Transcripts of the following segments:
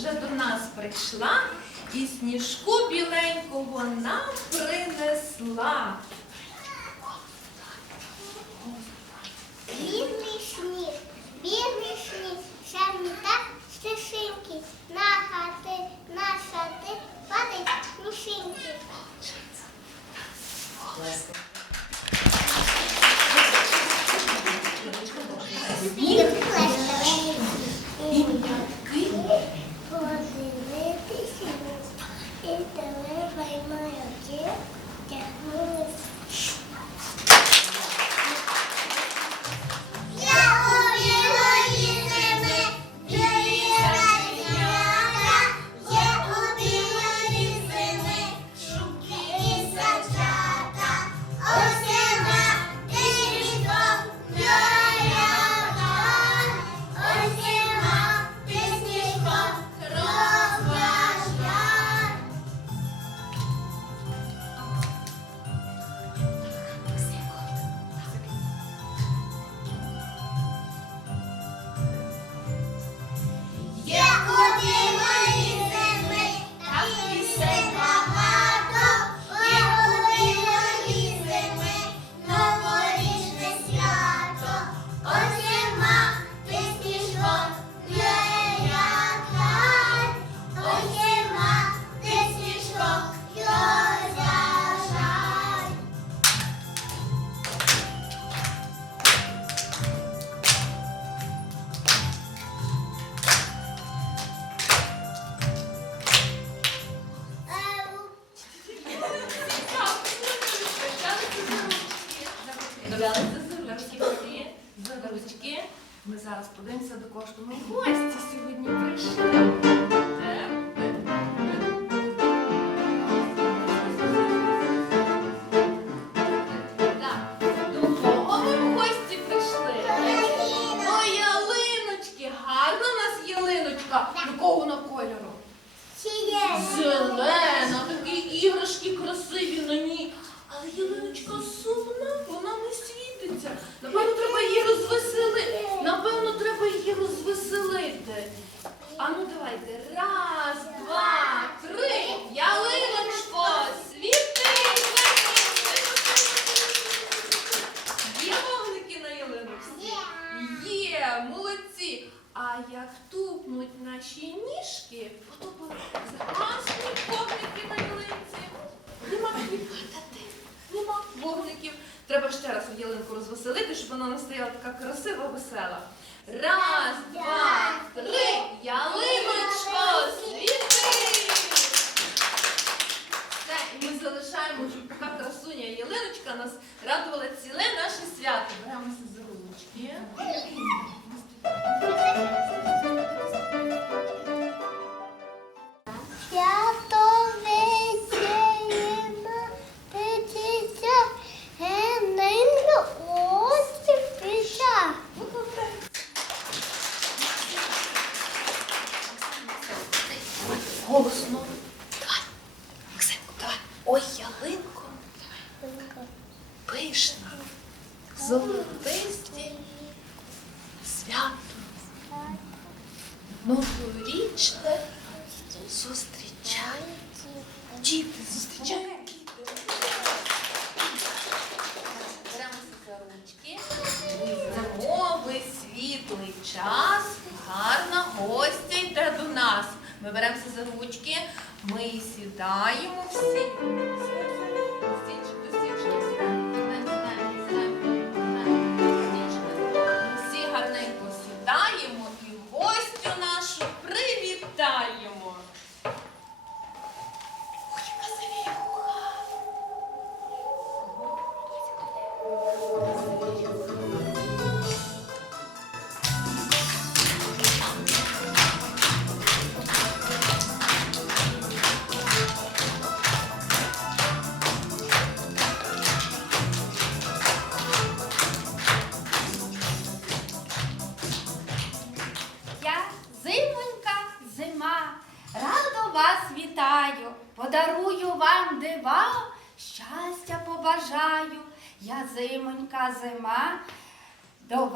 вже до нас прийшла і сніжку біленьку вона принесла. Бідний сніг, бідний сніг, шарні та стишинки, на хати, на шати, падають мішинки. Сніг Oh.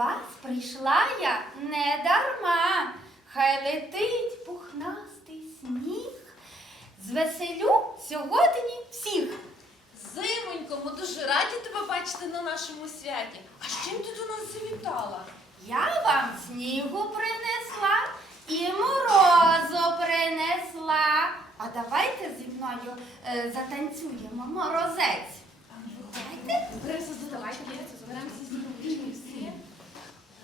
вас прийшла я не дарма. Хай летить пухнастий сніг. Звеселю сьогодні всіх. Зимонько, ми дуже раді тебе бачити на нашому святі. А з чим ти до нас завітала? Я вам снігу принесла і морозу принесла. А давайте зі мною е, затанцюємо морозець. Давайте. Зберемося з діточки, зберемося з діточки.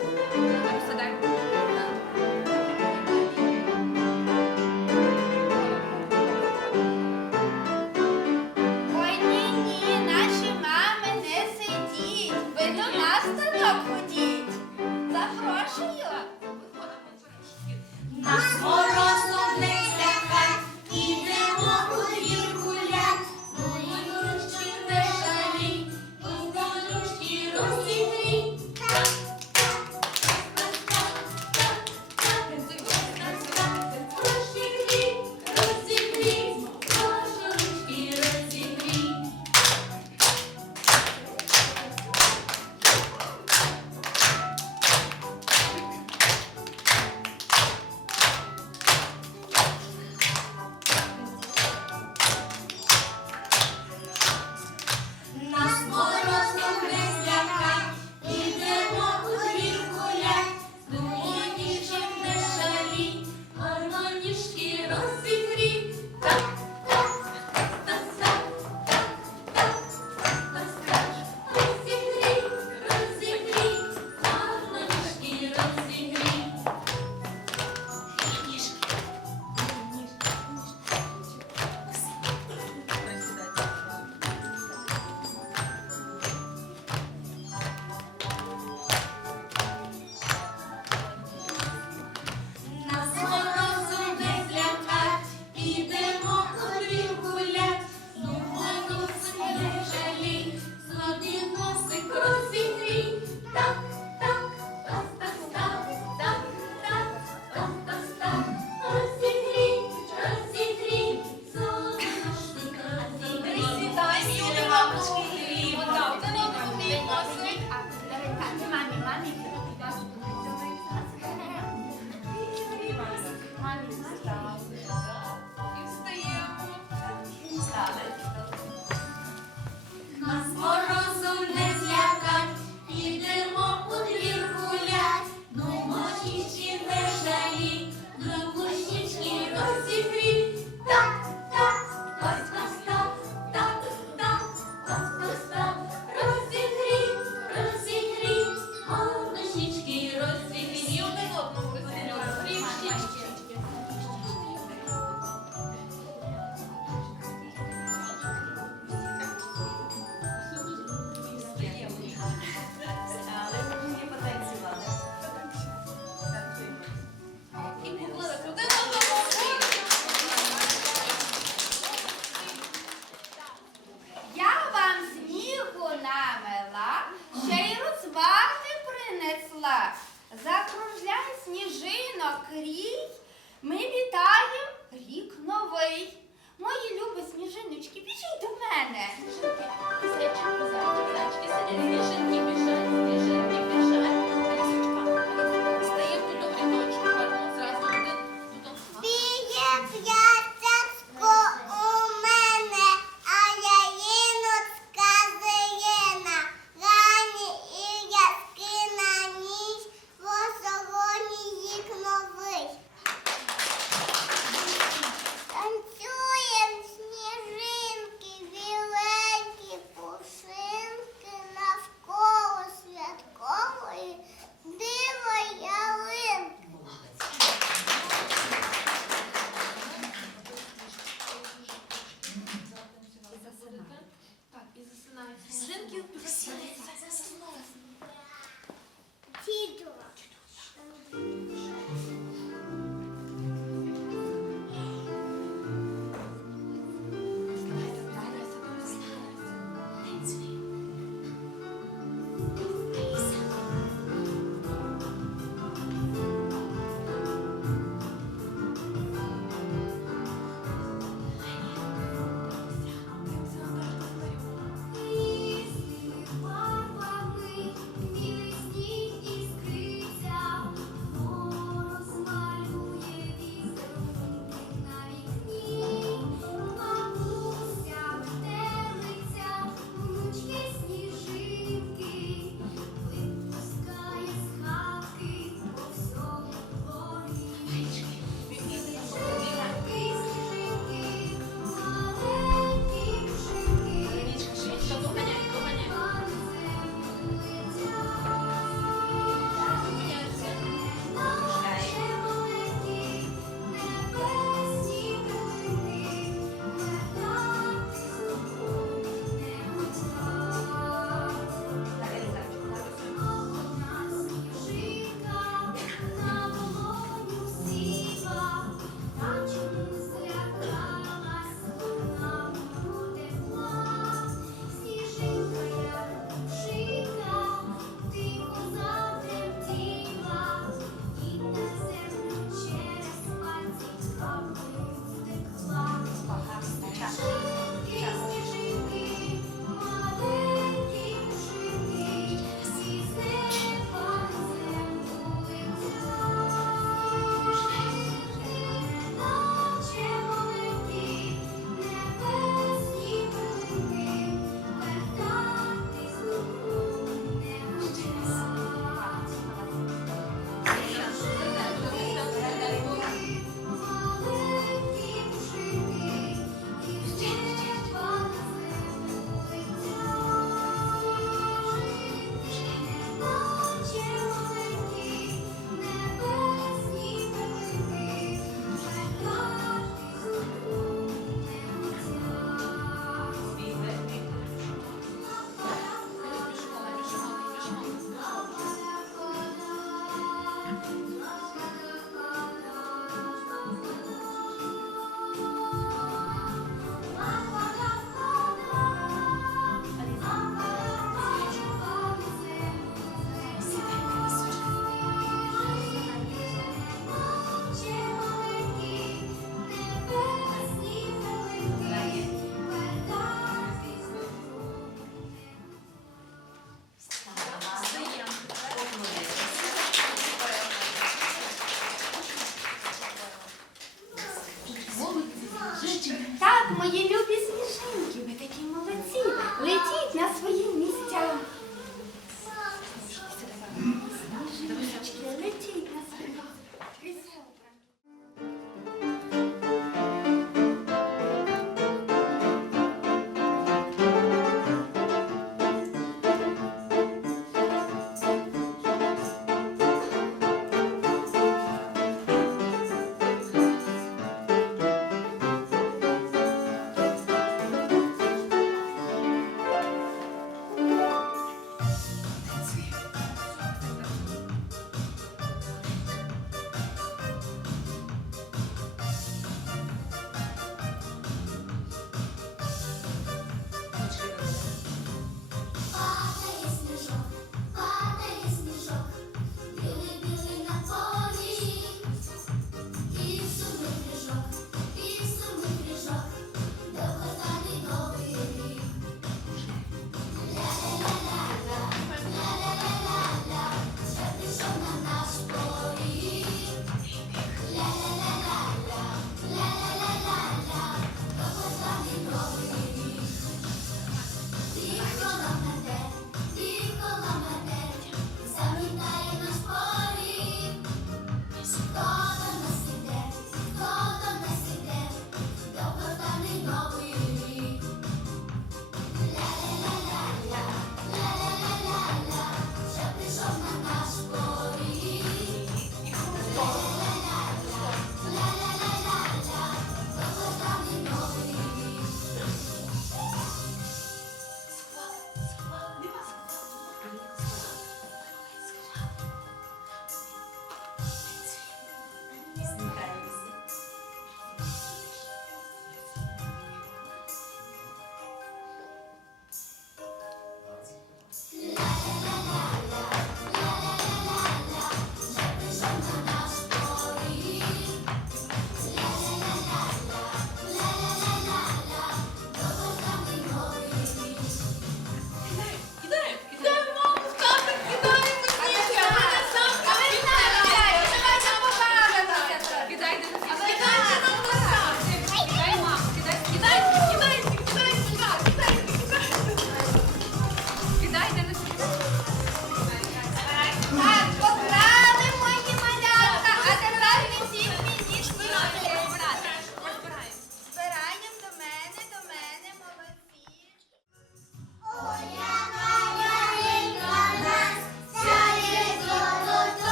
Hepsi de.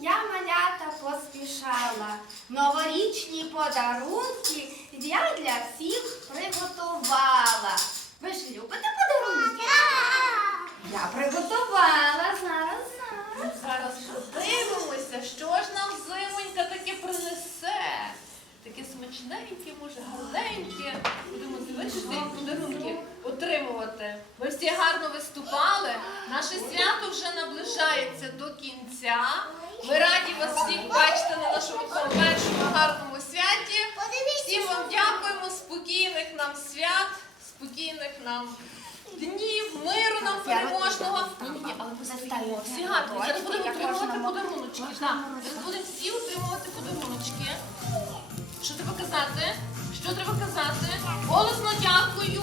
я малята поспішала. Новорічні подарунки я для всіх приготувала. Ви ж любите подарунки? Я приготувала зараз. Зараз подивимося, що ж нам зимонька таке принесе. Таке смачненьке, може, гарненьке. Будемо дивитися і подарунки отримувати. Ви всі гарно виступали. Наше свято вже наближається до кінця. Ми раді вас всіх бачити на нашому першому гарному святі. Всім вам дякуємо, спокійних нам свят, спокійних нам днів, миру нам переможного. Ні, ні, ні, але ми стоїмо. Всі гарно. Зараз будемо отримувати подаруночки. Так, Зараз будемо всі отримувати подаруночки. Треба казати? Голосно дякую.